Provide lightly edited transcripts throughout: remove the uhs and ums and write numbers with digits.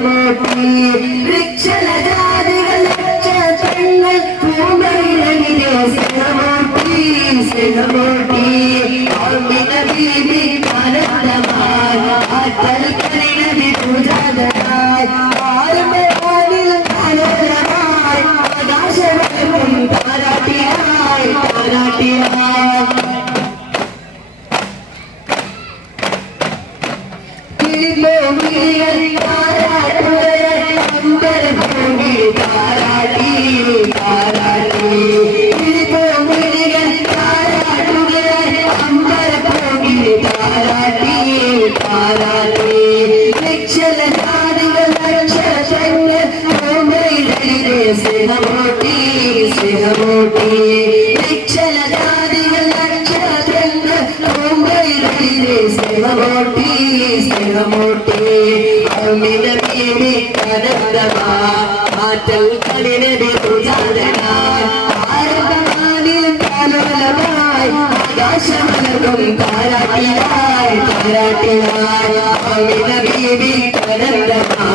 സ്നേഹമൂട്ടി വൃക്ഷലജാതികൾ ലക്ഷങ്ങൾ പൂമയിലെ സ്നേഹമൂട്ടി സ്നേഹമൂട്ടി അമ്മിന ബീബി ആനന്ദമായി ആറ്റൽ കരിണതി പൂജാതനായി ആരംഭവാനിൽ ആനന്ദമായി ആകാശവനും താരാട്ടിയായി താരാട്ടിയായി സ്നേഹമൂട്ടി സ്നേഹമൂട്ടി വൃക്ഷലജാതികൾ നക്ഷത്രങ്ങൾ പൂമ്പയിലെ സ്നേഹമൂട്ടി സ്നേഹമൂട്ടി അമ്മിന ബീബി കനകമാ ആറ്റൽ കരിണതി പൂജാതനായി ആരംഭവാനിൽ കാലോലമായി ആകാശമലർക്കും താരാട്ടിയായി താരാട്ടിയായി അമ്മിന ബീബി കനകമാ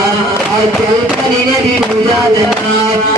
ആറ്റൽ കരിണതി പൂജാതനായി